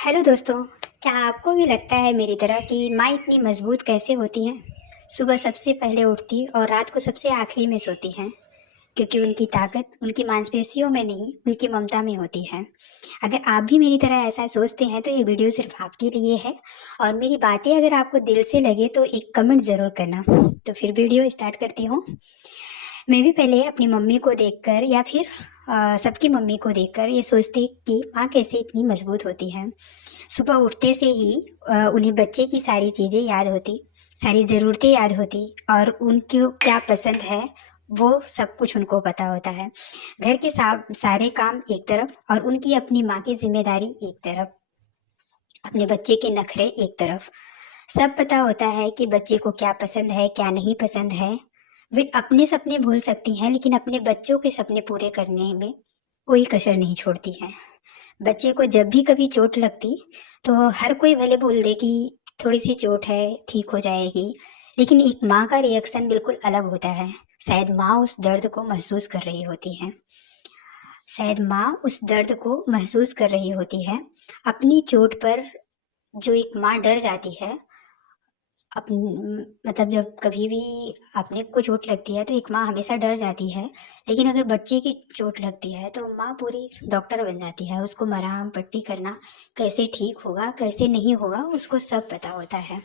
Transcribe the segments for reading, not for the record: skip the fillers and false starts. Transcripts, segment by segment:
Hello दोस्तों। क्या आपको भी लगता है मेरी तरह कि माँ इतनी मजबूत कैसे होती हैं? सुबह सबसे पहले उठती और रात को सबसे आखिरी में सोती हैं, क्योंकि उनकी ताकत उनकी मांसपेशियों में नहीं, उनकी ममता में होती है। अगर आप भी मेरी तरह ऐसा सोचते हैं तो ये वीडियो सिर्फ आपके लिए है। और मेरी बातें अगर आपको दिल से लगे तो एक कमेंट ज़रूर करना। तो फिर वीडियो स्टार्ट करती हूँ। मैं भी पहले अपनी मम्मी को देखकर या फिर सबकी मम्मी को देखकर ये सोचती कि माँ कैसे इतनी मजबूत होती है। सुबह उठते से ही उन्हें बच्चे की सारी चीज़ें याद होती, सारी ज़रूरतें याद होती और उनको क्या पसंद है वो सब कुछ उनको पता होता है। घर के सारे काम एक तरफ और उनकी अपनी माँ की जिम्मेदारी एक तरफ, अपने बच्चे के नखरे एक तरफ। सब पता होता है कि बच्चे को क्या पसंद है क्या नहीं पसंद है। वे अपने सपने भूल सकती हैं लेकिन अपने बच्चों के सपने पूरे करने में कोई कसर नहीं छोड़ती हैं। बच्चे को जब भी कभी चोट लगती तो हर कोई भले बोल दे कि थोड़ी सी चोट है, ठीक हो जाएगी, लेकिन एक माँ का रिएक्शन बिल्कुल अलग होता है। शायद माँ उस दर्द को महसूस कर रही होती है। शायद माँ उस दर्द को महसूस कर रही होती है। अपनी चोट पर जो एक माँ डर जाती है, अपन मतलब जब कभी भी अपने को चोट लगती है तो एक माँ हमेशा डर जाती है। लेकिन अगर बच्चे की चोट लगती है तो माँ पूरी डॉक्टर बन जाती है। उसको मरहम पट्टी करना, कैसे ठीक होगा कैसे नहीं होगा, उसको सब पता होता है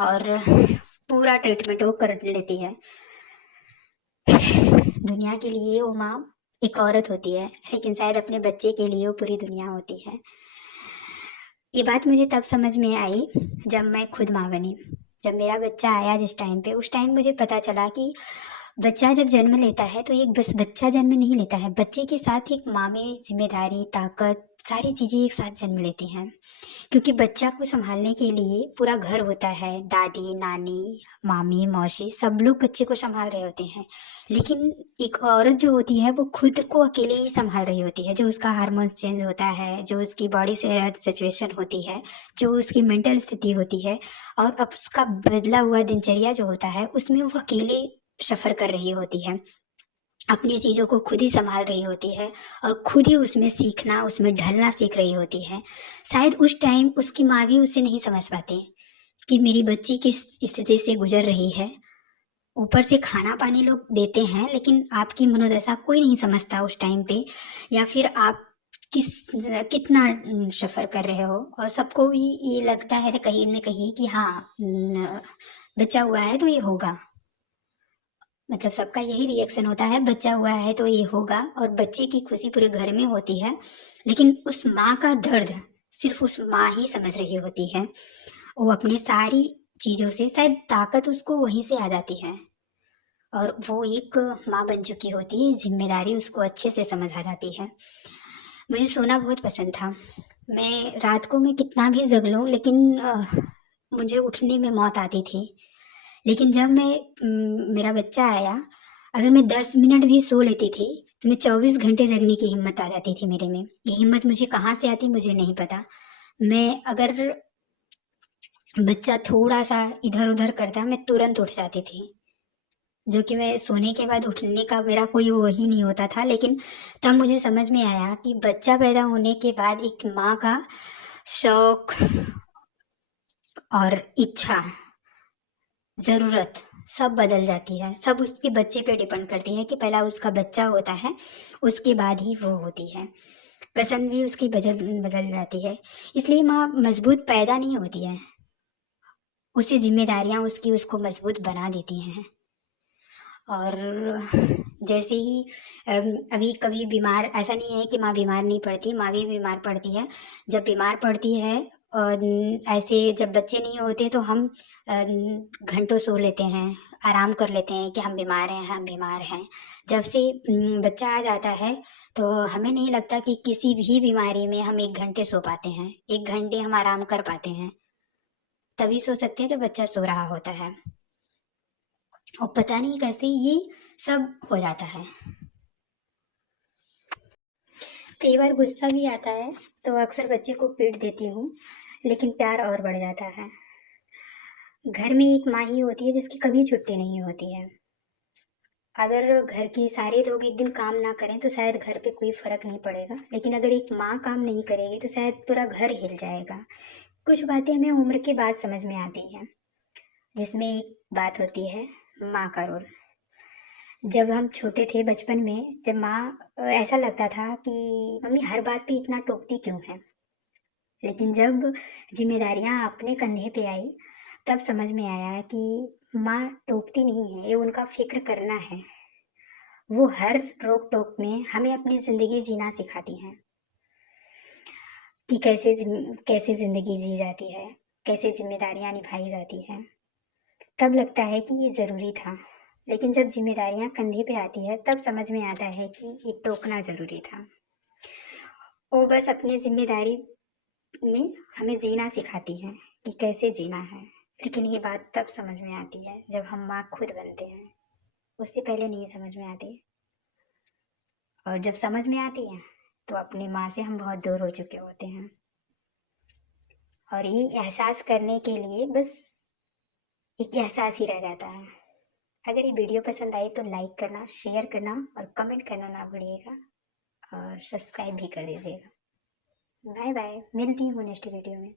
और पूरा ट्रीटमेंट वो कर लेती है। दुनिया के लिए वो माँ एक औरत होती है, लेकिन शायद अपने बच्चे के लिए वो पूरी दुनिया होती है। ये बात मुझे तब समझ में आई जब मैं खुद माँ बनी। जब मेरा बच्चा आया जिस टाइम पे, उस टाइम मुझे पता चला कि बच्चा जब जन्म लेता है तो एक बस बच्चा जन्म नहीं लेता है, बच्चे के साथ एक माँ में जिम्मेदारी, ताकत, सारी चीज़ें एक साथ जन्म लेती हैं। क्योंकि बच्चा को संभालने के लिए पूरा घर होता है, दादी नानी मामी मौसी सब लोग बच्चे को संभाल रहे होते हैं। लेकिन एक औरत जो होती है वो खुद को अकेले ही संभाल रही होती है। जो उसका हार्मोन्स चेंज होता है, जो उसकी बॉडी से सिचुएशन होती है, जो उसकी मेंटल स्थिति होती है और अब उसका बदला हुआ दिनचर्या जो होता है उसमें वो अकेले सफ़र कर रही होती है। अपनी चीज़ों को खुद ही संभाल रही होती है और खुद ही उसमें सीखना, उसमें ढलना सीख रही होती है। शायद उस टाइम उसकी माँ भी उसे नहीं समझ पाती कि मेरी बच्ची किस स्थिति से गुजर रही है। ऊपर से खाना पानी लोग देते हैं लेकिन आपकी मनोदशा कोई नहीं समझता उस टाइम पे, या फिर आप किस कितना सफ़र कर रहे हो। और सबको भी ये लगता है कहीं न कहीं कि हाँ, बच्चा हुआ है तो ये होगा। मतलब सबका यही रिएक्शन होता है, बच्चा हुआ है तो ये होगा और बच्चे की खुशी पूरे घर में होती है। लेकिन उस माँ का दर्द सिर्फ उस माँ ही समझ रही होती है। वो अपनी सारी चीज़ों से शायद ताकत उसको वहीं से आ जाती है और वो एक माँ बन चुकी होती है, जिम्मेदारी उसको अच्छे से समझ आ जाती है। मुझे सोना बहुत पसंद था। मैं रात को मैं कितना भी जग लूँ लेकिन मुझे उठने में मौत आती थी। लेकिन जब मेरा बच्चा आया, अगर मैं 10 मिनट भी सो लेती थी तो मैं 24 घंटे जगने की हिम्मत आ जाती थी मेरे में। ये हिम्मत मुझे कहाँ से आती मुझे नहीं पता। मैं अगर बच्चा थोड़ा-सा इधर-उधर करता मैं तुरंत उठ जाती थी। जो कि मैं सोने के बाद उठने का मेरा कोई वो ही नहीं होता था। लेकिन तब मुझे समझ में आया कि बच्चा पैदा होने के बाद एक माँ का शौक और इच्छा, ज़रूरत सब बदल जाती है। सब उसके बच्चे पे डिपेंड करती है कि पहला उसका बच्चा होता है, उसके बाद ही वो होती है। पसंद भी उसकी बदल बदल जाती है। इसलिए माँ मज़बूत पैदा नहीं होती है, उसी ज़िम्मेदारियाँ उसकी उसको मज़बूत बना देती हैं। और जैसे ही अभी कभी बीमार, ऐसा नहीं है कि माँ बीमार नहीं पड़ती, माँ भी बीमार पड़ती है। जब बीमार पड़ती है और ऐसे जब बच्चे नहीं होते तो हम घंटों सो लेते हैं, आराम कर लेते हैं कि हम बीमार हैं, हम बीमार हैं। जब से बच्चा आ जाता है तो हमें नहीं लगता कि किसी भी बीमारी में हम 1 घंटे सो पाते हैं, 1 घंटे हम आराम कर पाते हैं। तभी सो सकते हैं जब बच्चा सो रहा होता है। और पता नहीं कैसे ये सब हो जाता है। कई बार गुस्सा भी आता है तो अक्सर बच्चे को पीट देती हूँ, लेकिन प्यार और बढ़ जाता है। घर में एक माँ ही होती है जिसकी कभी छुट्टी नहीं होती है। अगर घर के सारे लोग एक दिन काम ना करें तो शायद घर पे कोई फ़र्क नहीं पड़ेगा, लेकिन अगर एक माँ काम नहीं करेगी तो शायद पूरा घर हिल जाएगा। कुछ बातें हमें उम्र के बाद समझ में आती हैं, जिसमें एक बात होती है माँ का रोल। जब हम छोटे थे बचपन में, जब माँ ऐसा लगता था कि मम्मी हर बात पे इतना टोकती क्यों है, लेकिन जब जिम्मेदारियाँ अपने कंधे पे आई तब समझ में आया कि माँ टोकती नहीं है, ये उनका फिक्र करना है। वो हर रोक टोक में हमें अपनी ज़िंदगी जीना सिखाती हैं कि कैसे ज़िंदगी जी जाती है, कैसे जिम्मेदारियाँ निभाई जाती हैं। तब लगता है कि ये ज़रूरी था, लेकिन जब जिम्मेदारियाँ कंधे पे आती है तब समझ में आता है कि ये टोकना ज़रूरी था। वो बस अपनी जिम्मेदारी में हमें जीना सिखाती हैं कि कैसे जीना है, लेकिन ये बात तब समझ में आती है जब हम माँ खुद बनते हैं, उससे पहले नहीं समझ में आती। और जब समझ में आती है तो अपनी माँ से हम बहुत दूर हो चुके होते हैं। और ये एहसास करने के लिए बस एक एहसास ही रह जाता है। अगर ये वीडियो पसंद आई तो लाइक करना, शेयर करना और कमेंट करना ना भूलिएगा, और सब्सक्राइब भी कर दीजिएगा। बाय बाय, मिलती हूँ नेक्स्ट वीडियो में।